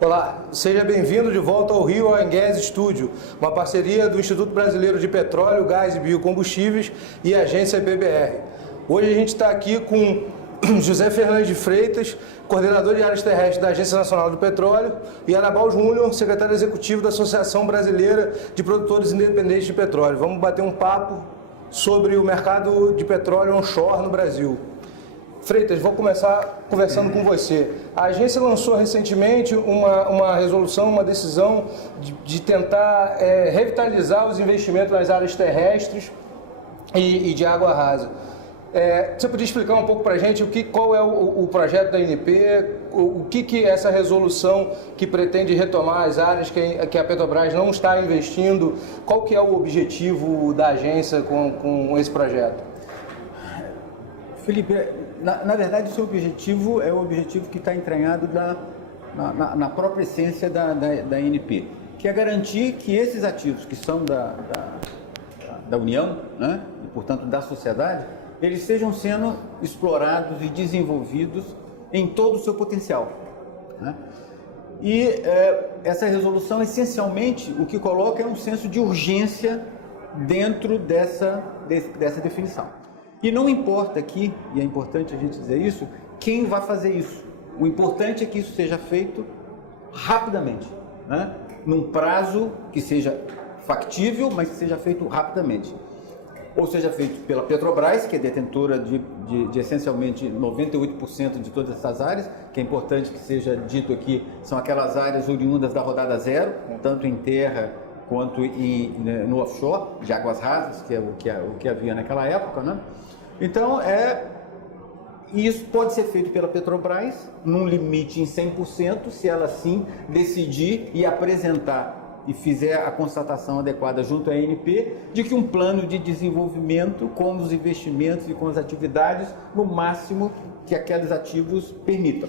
Olá, seja bem-vindo de volta ao Rio Oil and Gas Studio, uma parceria do Instituto Brasileiro de Petróleo, Gás e Biocombustíveis e a agência PBR. Hoje a gente está aqui com José Fernandes de Freitas, coordenador de áreas terrestres da Agência Nacional do Petróleo, e Anabal Júnior, secretário executivo da Associação Brasileira de Produtores Independentes de Petróleo. Vamos bater um papo sobre o mercado de petróleo onshore no Brasil. Freitas, vou começar conversando com você. A agência lançou recentemente uma resolução, uma decisão de tentar revitalizar os investimentos nas áreas terrestres e de água rasa. Você podia explicar um pouco para a gente qual é o projeto da ANP, o que é essa resolução que pretende retomar as áreas que a Petrobras não está investindo, qual que é o objetivo da agência com esse projeto? Felipe, na verdade, o seu objetivo é o objetivo que está entranhado na própria essência da ANP, que é garantir que esses ativos que são da União, né, e, portanto, da sociedade, eles estejam sendo explorados e desenvolvidos em todo o seu potencial, né? E essa resolução, essencialmente, o que coloca é um senso de urgência dentro dessa definição. E não importa aqui, e é importante a gente dizer isso, quem vai fazer isso. O importante é que isso seja feito rapidamente, né? Num prazo que seja factível, mas que seja feito rapidamente. Ou seja feito pela Petrobras, que é detentora de essencialmente 98% de todas essas áreas, que é importante que seja dito aqui, são aquelas áreas oriundas da rodada zero, tanto em terra quanto no offshore, de águas rasas, que é o que havia naquela época, né? Então, isso pode ser feito pela Petrobras, num limite em 100%, se ela sim decidir e apresentar e fizer a constatação adequada junto à ANP, de que um plano de desenvolvimento com os investimentos e com as atividades, no máximo que aqueles ativos permitam.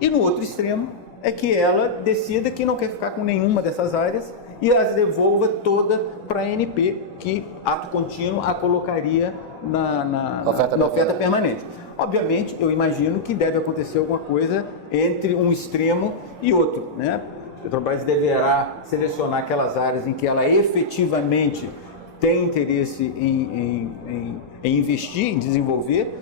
E no outro extremo, é que ela decida que não quer ficar com nenhuma dessas áreas e as devolva toda para a ANP, que, ato contínuo, a colocaria na oferta permanente. Obviamente, eu imagino que deve acontecer alguma coisa entre um extremo e outro, né? A Petrobras deverá selecionar aquelas áreas em que ela efetivamente tem interesse em investir, em desenvolver.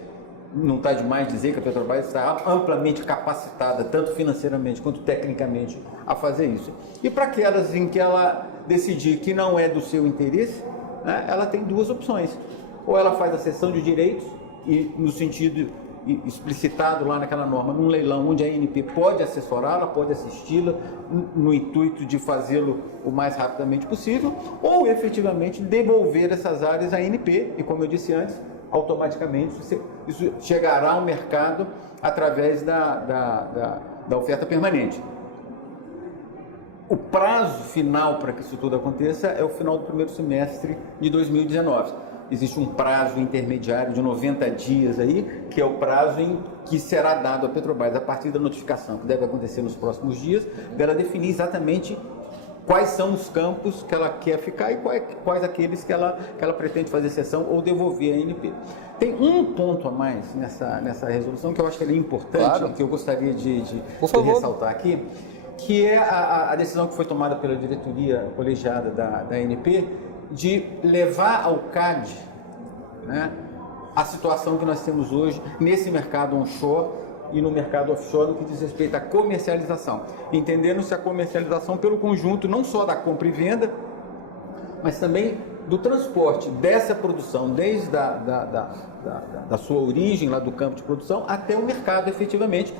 Não está demais dizer que a Petrobras está amplamente capacitada, tanto financeiramente quanto tecnicamente, a fazer isso. E para aquelas em que ela decidir que não é do seu interesse, né, ela tem duas opções. Ou ela faz a cessão de direitos, e no sentido explicitado lá naquela norma, num leilão onde a ANP pode assessorá-la, pode assisti-la, no intuito de fazê-lo o mais rapidamente possível, ou efetivamente devolver essas áreas à ANP, e como eu disse antes, automaticamente isso chegará ao mercado através da oferta permanente. O prazo final para que isso tudo aconteça é o final do primeiro semestre de 2019. Existe um prazo intermediário de 90 dias aí, que é o prazo em que será dado à Petrobras, a partir da notificação, que deve acontecer nos próximos dias, dela definir exatamente quais são os campos que ela quer ficar e quais aqueles que ela pretende fazer cessão ou devolver à ANP. Tem um ponto a mais nessa resolução que eu acho que é importante, claro, que eu gostaria de ressaltar aqui, que é a decisão que foi tomada pela diretoria colegiada da ANP de levar ao CAD, né, a situação que nós temos hoje nesse mercado onshore e no mercado offshore no que diz respeito à comercialização, entendendo-se a comercialização pelo conjunto não só da compra e venda, mas também do transporte dessa produção, desde da sua origem, lá do campo de produção, até o mercado efetivamente.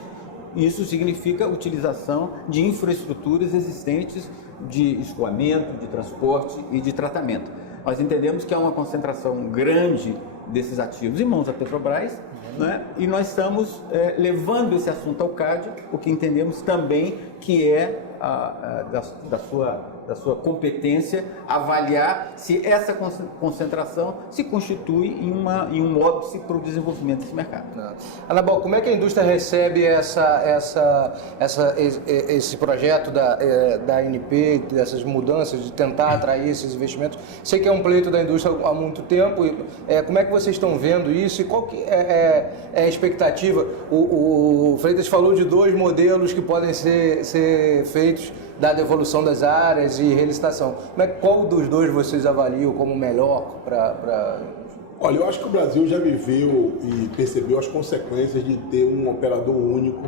Isso significa utilização de infraestruturas existentes de escoamento, de transporte e de tratamento. Nós entendemos que há uma concentração grande desses ativos em mãos da Petrobras, né? E nós estamos levando esse assunto ao CAD, o que entendemos também que é da sua sua competência, avaliar se essa concentração se constitui em um óbice para o desenvolvimento desse mercado. Anabol, como é que a indústria recebe esse projeto da ANP, dessas mudanças, de tentar atrair esses investimentos? Sei que é um pleito da indústria há muito tempo. Como é que vocês estão vendo isso e qual que é a expectativa? O Freitas falou de 2 modelos que podem ser feitos, dada a evolução das áreas e relicitação. Qual dos 2 vocês avaliam como melhor para... Olha, eu acho que o Brasil já viveu e percebeu as consequências de ter um operador único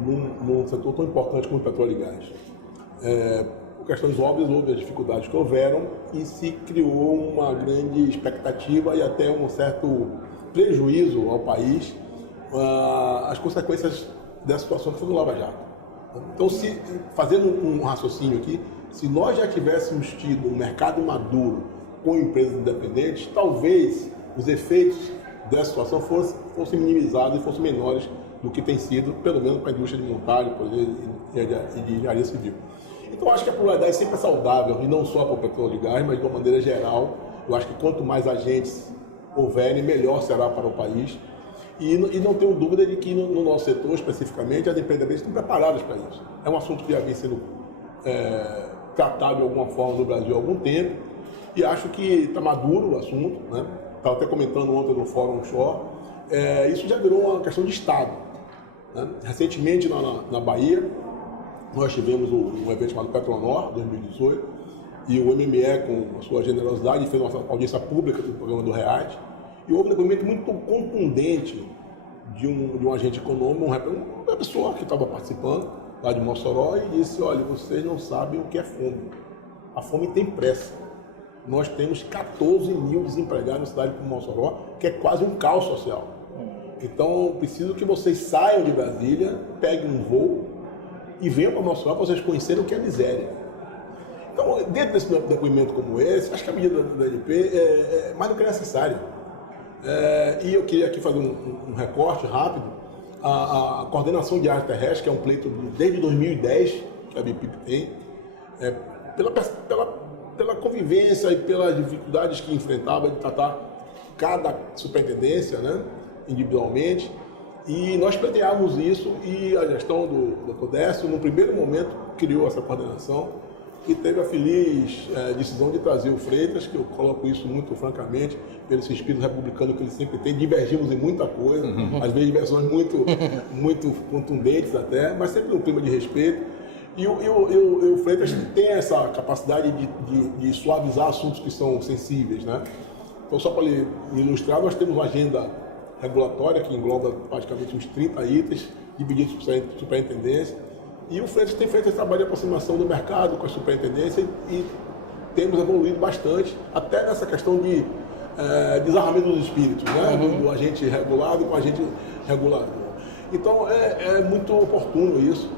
num setor tão importante como o petróleo e gás. Por questões óbvias, houve as dificuldades que houveram e se criou uma grande expectativa e até um certo prejuízo ao país, as consequências dessa situação que foi no Lava Jato. Então, fazendo um raciocínio aqui, se nós já tivéssemos tido um mercado maduro com empresas independentes, talvez os efeitos dessa situação fossem minimizados e fossem menores do que tem sido, pelo menos para a indústria de montagem, por exemplo, e de engenharia civil. Então, acho que a pluralidade sempre é saudável, e não só para o petróleo e gás, mas de uma maneira geral. Eu acho que quanto mais agentes houverem, melhor será para o país. E não tenho dúvida de que no nosso setor, especificamente, as empresas estão preparadas para isso. É um assunto que já vem sendo tratado de alguma forma no Brasil há algum tempo, e acho que está maduro o assunto, né? Estava até comentando ontem no Fórum Onshore, isso já virou uma questão de Estado, né? Recentemente, na Bahia, nós tivemos um evento chamado Petronor, 2018, e o MME, com a sua generosidade, fez uma audiência pública do programa do READ, e houve um depoimento muito contundente de um agente econômico, uma pessoa que estava participando lá de Mossoró, e disse: olha, vocês não sabem o que é fome. A fome tem pressa. Nós temos 14 mil desempregados na cidade como Mossoró, que é quase um caos social. Então, preciso que vocês saiam de Brasília, peguem um voo e venham para Mossoró para vocês conhecerem o que é miséria. Então, dentro desse depoimento como esse, acho que a medida da ANP é mais do que necessária. E eu queria aqui fazer um recorte rápido. A coordenação de área terrestre, que é um pleito desde 2010 que a BPIP tem, pela convivência e pelas dificuldades que enfrentava de tratar cada superintendência, né, individualmente, e nós pleiteávamos isso, e a gestão do Dr. Décio, no primeiro momento, criou essa coordenação e teve a feliz decisão de trazer o Freitas, que eu coloco isso muito francamente, pelo esse espírito republicano que ele sempre tem. Divergimos em muita coisa, às vezes diversões muito contundentes até, mas sempre num clima de respeito. E o Freitas tem essa capacidade de suavizar assuntos que são sensíveis, né? Então, só para ilustrar, nós temos uma agenda regulatória que engloba praticamente uns 30 itens, divididos por superintendência. E o Freitas tem feito esse trabalho de aproximação do mercado com a superintendência e temos evoluído bastante, até nessa questão de desarramento dos espíritos, né? Do agente regulado com o agente regulador. Então, é muito oportuno isso.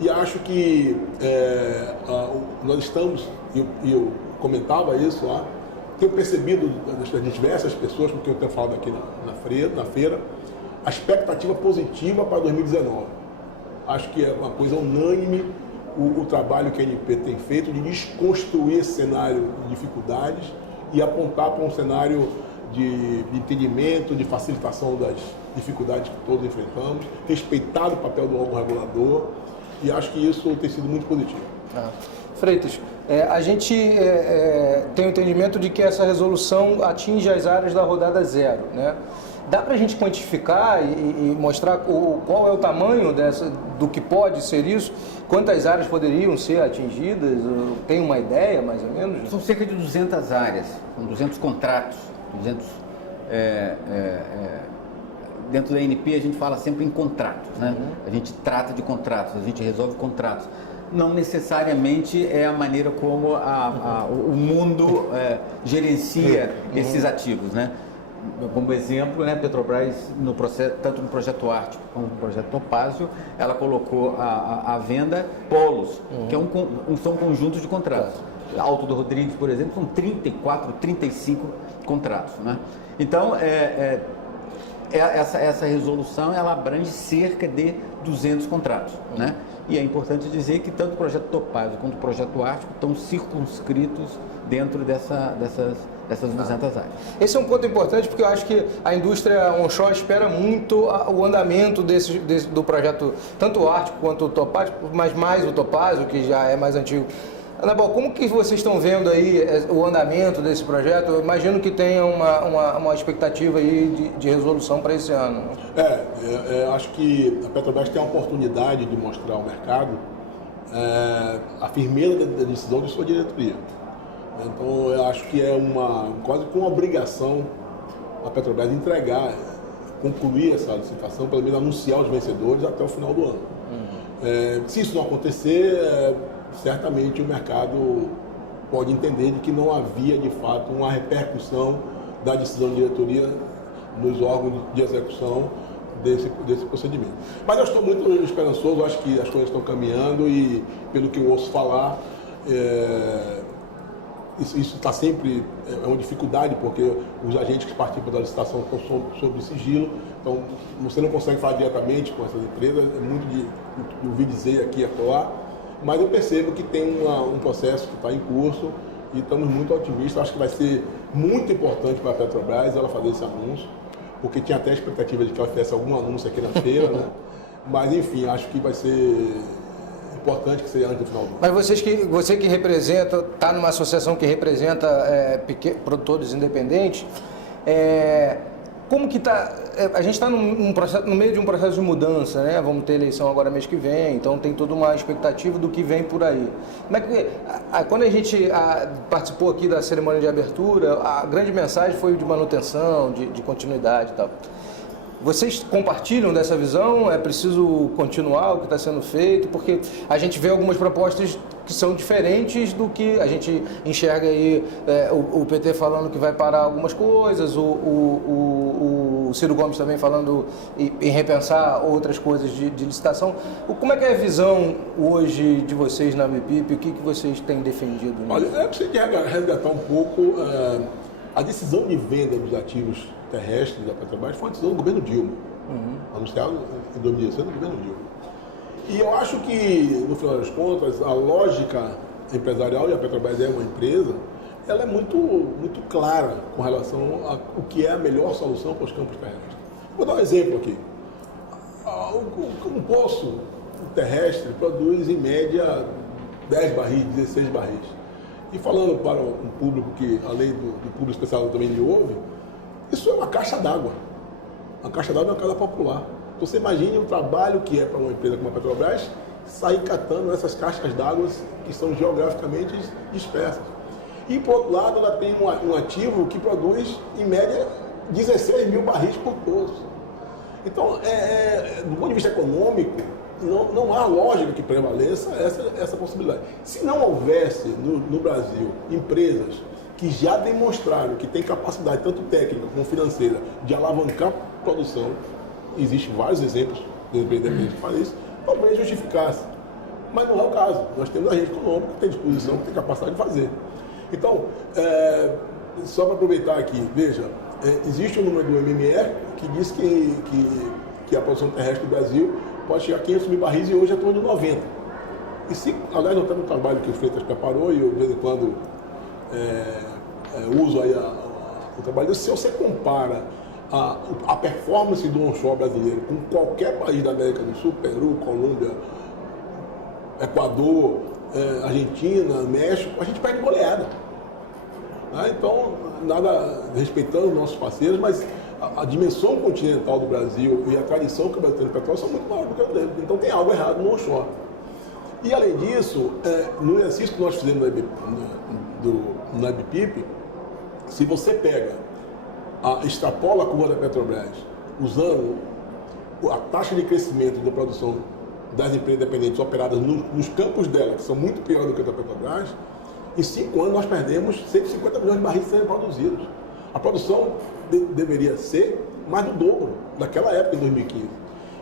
E acho que nós estamos, e eu comentava isso lá, tenho percebido das diversas pessoas com quem eu tenho falado aqui na feira, a expectativa positiva para 2019. Acho que é uma coisa unânime o trabalho que a ANP tem feito de desconstruir esse cenário de dificuldades e apontar para um cenário de entendimento, de facilitação das dificuldades que todos enfrentamos, respeitar o papel do órgão regulador, e acho que isso tem sido muito positivo. Freitas, a gente tem o entendimento de que essa resolução atinge as áreas da rodada zero, né? Dá para a gente quantificar e mostrar qual é o tamanho do que pode ser isso? Quantas áreas poderiam ser atingidas? Tem uma ideia, mais ou menos? São cerca de 200 áreas, são 200 contratos. Dentro da ANP a gente fala sempre em contratos, né? A gente trata de contratos, a gente resolve contratos. Não necessariamente é a maneira como o mundo gerencia esses ativos, né? Como exemplo, né, Petrobras, tanto no projeto Ártico como no projeto Topázio, ela colocou à venda polos, que são conjuntos de contratos. Alto do Rodrigues, por exemplo, são 34, 35 contratos, né? Então, essa resolução ela abrange cerca de 200 contratos, né? E é importante dizer que tanto o projeto Topázio quanto o projeto Ártico estão circunscritos dentro dessas 200 áreas. Esse é um ponto importante porque eu acho que a indústria onshore espera muito o andamento do projeto, tanto o Ártico quanto o Topázio, mas mais o Topázio, que já é mais antigo. Anabel, como que vocês estão vendo aí o andamento desse projeto? Eu imagino que tenha uma expectativa aí de resolução para esse ano. Acho que a Petrobras tem a oportunidade de mostrar ao mercado a firmeza da decisão de sua diretoria. Então, eu acho que é quase com uma obrigação a Petrobras entregar, concluir essa licitação, pelo menos anunciar os vencedores até o final do ano. Se isso não acontecer, certamente o mercado pode entender de que não havia, de fato, uma repercussão da decisão de diretoria nos órgãos de execução desse procedimento. Mas eu estou muito esperançoso, acho que as coisas estão caminhando e, pelo que eu ouço falar, isso está sempre uma dificuldade, porque os agentes que participam da licitação estão sob sigilo, então você não consegue falar diretamente com essas empresas, é muito de ouvir dizer aqui e acolá, mas eu percebo que tem um processo que está em curso e estamos muito otimistas. Acho que vai ser muito importante para a Petrobras ela fazer esse anúncio, porque tinha até a expectativa de que ela fizesse algum anúncio aqui na feira, né? Mas enfim, acho que vai ser importante que seja antes do final do ano. Mas você que representa, está numa associação que representa produtores independentes, como que está? A gente está no meio de um processo de mudança, né? Vamos ter eleição agora mês que vem, então tem toda uma expectativa do que vem por aí. Quando a gente participou aqui da cerimônia de abertura, a grande mensagem foi de manutenção, de continuidade e tal. Vocês compartilham dessa visão? É preciso continuar o que está sendo feito? Porque a gente vê algumas propostas que são diferentes do que a gente enxerga aí, o PT falando que vai parar algumas coisas, o Ciro Gomes também falando em repensar outras coisas de licitação. Como é que é a visão hoje de vocês na MIPIP? O que vocês têm defendido? Olha, eu preciso resgatar um pouco a decisão de venda dos ativos terrestres da Petrobras foi uma decisão do governo Dilma, anunciado em 2016 do governo Dilma. E eu acho que, no final das contas, a lógica empresarial, e a Petrobras é uma empresa, ela é muito clara com relação ao que é a melhor solução para os campos terrestres. Vou dar um exemplo aqui. Um poço terrestre produz, em média, 10 barris, 16 barris. E falando para um público que, além do público especial também me ouve, isso é uma caixa d'água. Uma caixa d'água é uma casa popular. Então você imagine o trabalho que é para uma empresa como a Petrobras sair catando essas caixas d'água que são geograficamente dispersas. E, por outro lado, ela tem um ativo que produz, em média, 16 mil barris por poço. Então, do ponto de vista econômico, não há lógica que prevaleça essa possibilidade. Se não houvesse no Brasil empresas que já demonstraram que têm capacidade, tanto técnica como financeira, de alavancar a produção, existem vários exemplos de empresas independentes que fazem isso, talvez justificasse. Mas não é o caso. Nós temos agente econômico que tem disposição, que tem capacidade de fazer. Então, só para aproveitar aqui, veja, existe um número do MMR que diz que a produção terrestre do Brasil pode chegar a 500 mil barris e hoje é em torno de 90. E se, aliás, nós temos um trabalho que o Freitas preparou e eu, de vez em quando, uso aí o trabalho dele. Se você compara a performance do onshore brasileiro com qualquer país da América do Sul, Peru, Colômbia, Equador, Argentina, México, a gente perde goleada. Então, nada respeitando os nossos parceiros, mas a dimensão continental do Brasil e a tradição que o Brasil tem no petróleo são muito maiores do que o dele. Então tem algo errado no onshore. E além disso, no exercício que nós fizemos na IBPIP, se você pega, extrapola a curva da Petrobras, usando a taxa de crescimento da produção das empresas independentes operadas nos campos dela, que são muito piores do que a da Petrobras, em 5 anos nós perdemos 150 milhões de barris sendo produzidos. A produção deveria ser mais do dobro daquela época, em 2015.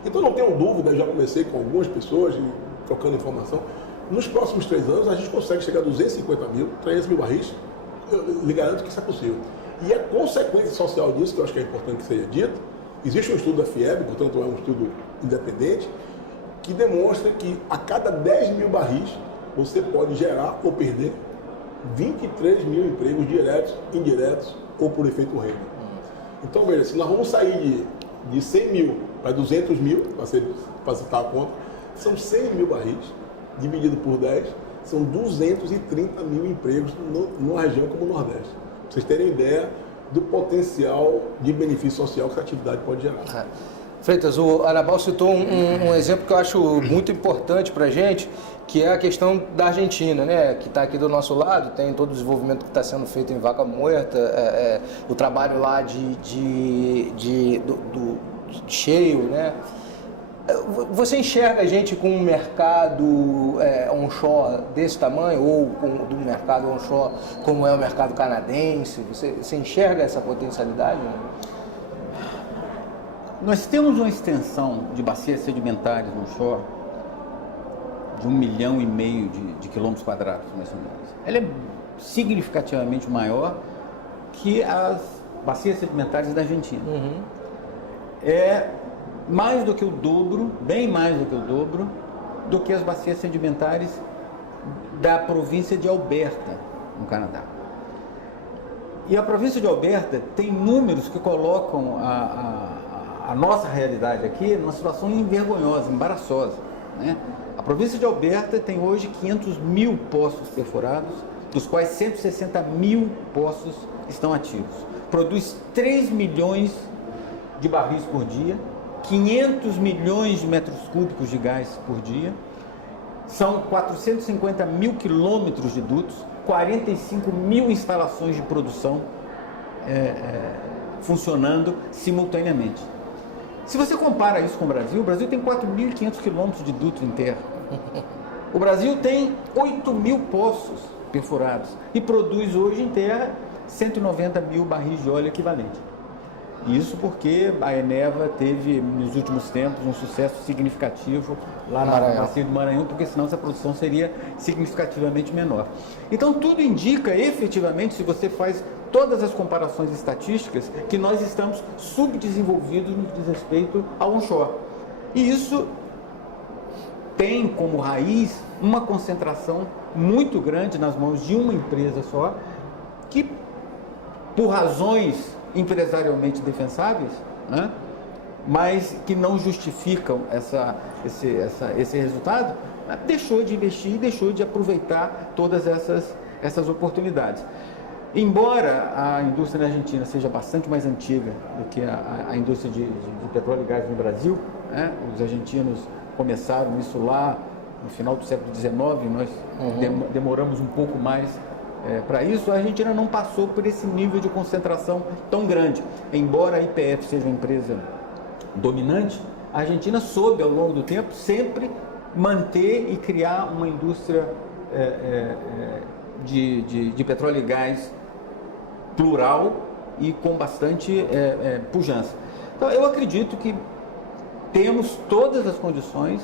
Então não tenho dúvida, já comecei com algumas pessoas, trocando informação, nos próximos 3 anos a gente consegue chegar a 250 mil, 300 mil barris, eu lhe garanto que isso é possível. E a consequência social disso, que eu acho que é importante que seja dito, existe um estudo da FIEB, portanto é um estudo independente, que demonstra que a cada 10 mil barris você pode gerar ou perder 23 mil empregos diretos, indiretos ou por efeito renda. Então, veja, se nós vamos sair de 100 mil para 200 mil, para facilitar a conta, são 100 mil barris, dividido por 10, são 230 mil empregos numa região como o Nordeste. Para vocês terem ideia do potencial de benefício social que essa atividade pode gerar. Freitas, o Anabal citou um exemplo que eu acho muito importante para a gente, que é a questão da Argentina, né? Que está aqui do nosso lado, tem todo o desenvolvimento que está sendo feito em Vaca Muerta, o trabalho lá de cheio, né? Você enxerga a gente com um mercado onshore desse tamanho, ou do mercado onshore como é o mercado canadense? Você enxerga essa potencialidade? Né? Nós temos uma extensão de bacias sedimentares onshore de 1,5 milhão de quilômetros quadrados, mais ou menos. Ela é significativamente maior que as bacias sedimentares da Argentina. Uhum. É mais do que o dobro, bem mais do que o dobro, do que as bacias sedimentares da província de Alberta, no Canadá. E a província de Alberta tem números que colocam a nossa realidade aqui numa situação envergonhosa, embaraçosa, né? A província de Alberta tem hoje 500 mil poços perfurados, dos quais 160 mil poços estão ativos. Produz 3 milhões de barris por dia, 500 milhões de metros cúbicos de gás por dia, são 450 mil quilômetros de dutos, 45 mil instalações de produção funcionando simultaneamente. Se você compara isso com o Brasil tem 4.500 quilômetros de duto em terra. O Brasil tem 8 mil poços perfurados e produz hoje em terra 190 mil barris de óleo equivalente. Isso porque a Eneva teve, nos últimos tempos, um sucesso significativo lá na bacia do Maranhão, porque senão essa produção seria significativamente menor. Então, tudo indica, efetivamente, se você faz todas as comparações estatísticas, que nós estamos subdesenvolvidos no que diz respeito ao onshore. E isso tem como raiz uma concentração muito grande nas mãos de uma empresa só, que, por razões empresarialmente defensáveis, né, mas que não justificam esse resultado, deixou de investir e deixou de aproveitar todas essas oportunidades. Embora a indústria na Argentina seja bastante mais antiga do que a indústria de petróleo e gás no Brasil, né, os argentinos começaram isso lá no final do século XIX, nós demoramos um pouco mais para isso. A Argentina não passou por esse nível de concentração tão grande. Embora a YPF seja uma empresa dominante, a Argentina soube, ao longo do tempo, sempre manter e criar uma indústria de petróleo e gás plural e com bastante pujança. Então, eu acredito que temos todas as condições,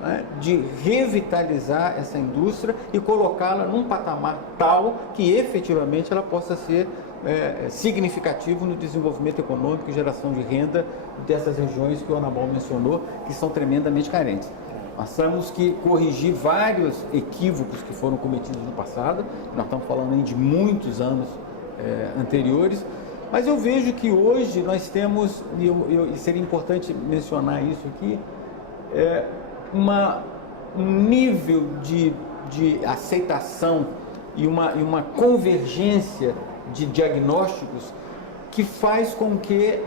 né, de revitalizar essa indústria e colocá-la num patamar tal que efetivamente ela possa ser significativo no desenvolvimento econômico e geração de renda dessas regiões que o Anabal mencionou, que são tremendamente carentes. Nós temos que corrigir vários equívocos que foram cometidos no passado, nós estamos falando aí de muitos anos anteriores, mas eu vejo que hoje nós temos, e seria importante mencionar isso aqui, um nível de aceitação e uma convergência de diagnósticos que faz com que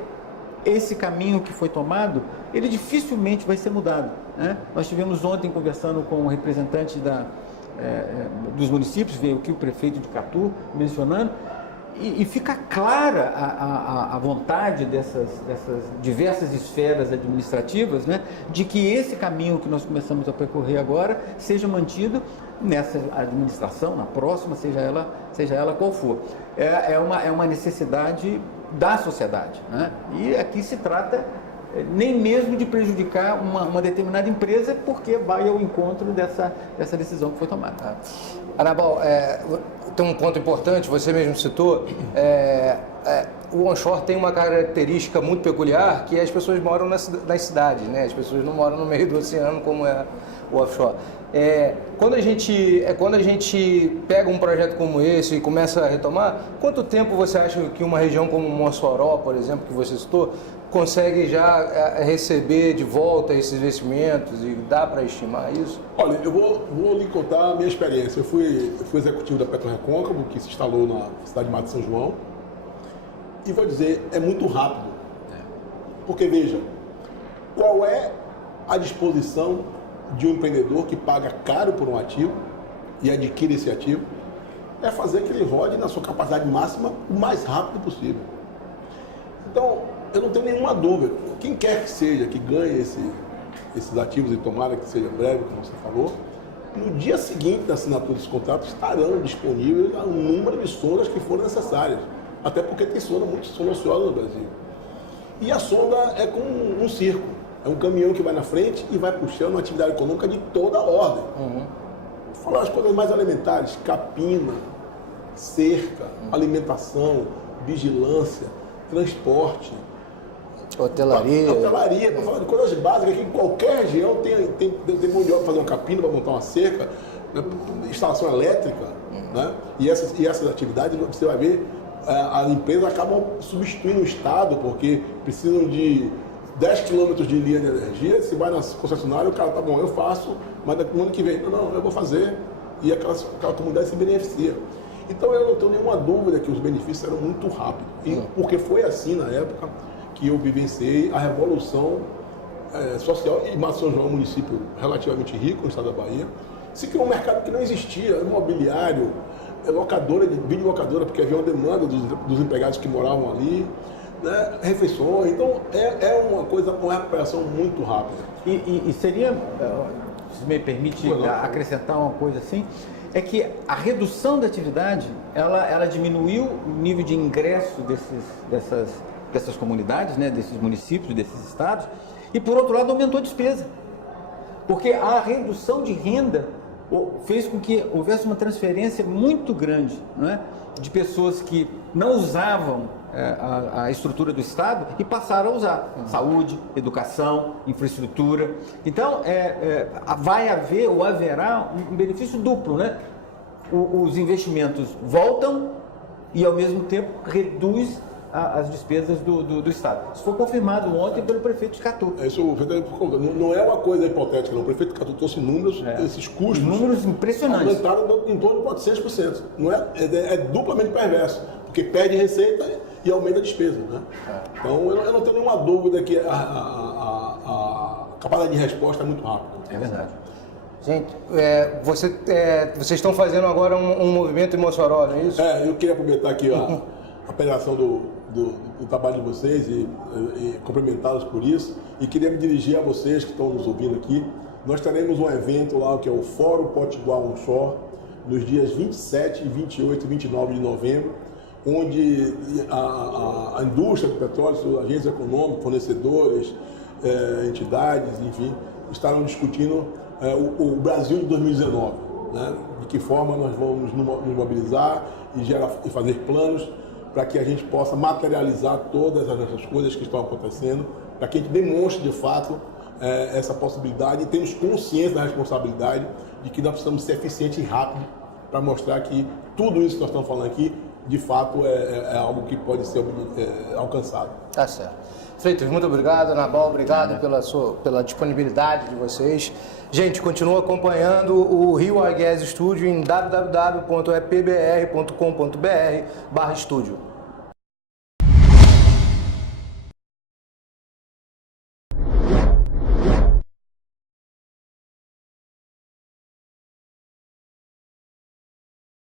esse caminho que foi tomado, ele dificilmente vai ser mudado, né? Nós estivemos ontem conversando com o representante dos municípios, veio aqui o prefeito de Catu mencionando, e fica clara a vontade dessas diversas esferas administrativas, né, de que esse caminho que nós começamos a percorrer agora seja mantido nessa administração, na próxima, seja ela qual for. É uma necessidade da sociedade, né? E aqui se trata nem mesmo de prejudicar uma determinada empresa, porque vai ao encontro dessa decisão que foi tomada. Anabal, tem um ponto importante, você mesmo citou, o onshore tem uma característica muito peculiar, que as pessoas moram nas cidades, né? As pessoas não moram no meio do oceano como é o offshore. Quando a gente pega um projeto como esse e começa a retomar, quanto tempo você acha que uma região como Mossoró, por exemplo, que você citou, consegue já receber de volta esses investimentos, e dá para estimar isso? Olha, eu vou lhe contar a minha experiência. Eu fui executivo da PetroRecôncavo, que se instalou na cidade de Mato de São João, e vou dizer, é muito rápido. Porque, veja, qual é a disposição de um empreendedor que paga caro por um ativo e adquire esse ativo? É fazer que ele rode na sua capacidade máxima o mais rápido possível. Então, eu não tenho nenhuma dúvida, quem quer que seja que ganhe esses ativos, e tomara que seja breve, como você falou, no dia seguinte da assinatura dos contratos estarão disponíveis o número de sondas que forem necessárias, até porque tem muitas sondas ociosas no Brasil. E a sonda é como um circo, é um caminhão que vai na frente e vai puxando uma atividade econômica de toda a ordem. Vou falar as coisas mais elementares: capina, cerca, alimentação, vigilância, transporte, hotelaria, para falar de coisas básicas que em qualquer região tem mão de obra para fazer uma capina, para montar uma cerca, né, instalação elétrica, né? E essas atividades, você vai ver, as empresas acabam substituindo o Estado, porque precisam de 10 quilômetros de linha de energia. Se vai na concessionária, o cara tá bom, eu faço, mas no ano que vem, não, eu vou fazer, e aquela comunidade se beneficia. Então eu não tenho nenhuma dúvida que os benefícios eram muito rápidos, porque foi assim na época que eu vivenciei a revolução social. E Mato São João é um município relativamente rico no estado da Bahia. Se criou um mercado que não existia, imobiliário, videolocadora, porque havia uma demanda dos empregados que moravam ali, né, refeições. Então é uma recuperação muito rápida. E seria, se me permite acrescentar uma coisa assim, é que a redução da atividade, ela diminuiu o nível de ingresso dessas comunidades, né, desses municípios, desses estados, e por outro lado aumentou a despesa. Porque a redução de renda fez com que houvesse uma transferência muito grande, né, de pessoas que não usavam a estrutura do Estado e passaram a usar saúde, educação, infraestrutura. Então, vai haver ou haverá um benefício duplo, né? Os investimentos voltam e, ao mesmo tempo, reduz as despesas do Estado. Isso foi confirmado ontem pelo prefeito de Catu. Isso não é uma coisa hipotética, não. O prefeito de Catu trouxe números, esses custos... Números impressionantes. Aumentaram em torno de 400%. Não é duplamente perverso, porque perde receita e aumenta a despesa, né? Então, eu não tenho nenhuma dúvida que a capacidade de resposta é muito rápida. É verdade. Gente, vocês estão fazendo agora um movimento em Mossoró, não é isso? Eu queria aproveitar aqui a apelação do trabalho de vocês e cumprimentá-los por isso, e queria me dirigir a vocês que estão nos ouvindo aqui. Nós teremos um evento lá, que é o Fórum Potiguar Onshore, nos dias 27, 28 e 29 de novembro, onde a indústria do petróleo, agentes econômicos, fornecedores, entidades, enfim, estarão discutindo o Brasil de 2019, né? De que forma nós vamos nos mobilizar e fazer planos para que a gente possa materializar todas essas coisas que estão acontecendo, para que a gente demonstre de fato essa possibilidade e tenhamos consciência da responsabilidade de que nós precisamos ser eficientes e rápidos para mostrar que tudo isso que nós estamos falando aqui, de fato, é algo que pode ser alcançado. Tá certo. Freitas, muito obrigado. Anabal, obrigado pela disponibilidade de vocês. Gente, continua acompanhando o Rio Oil & Gas Studio em www.epbr.com.br/estúdio.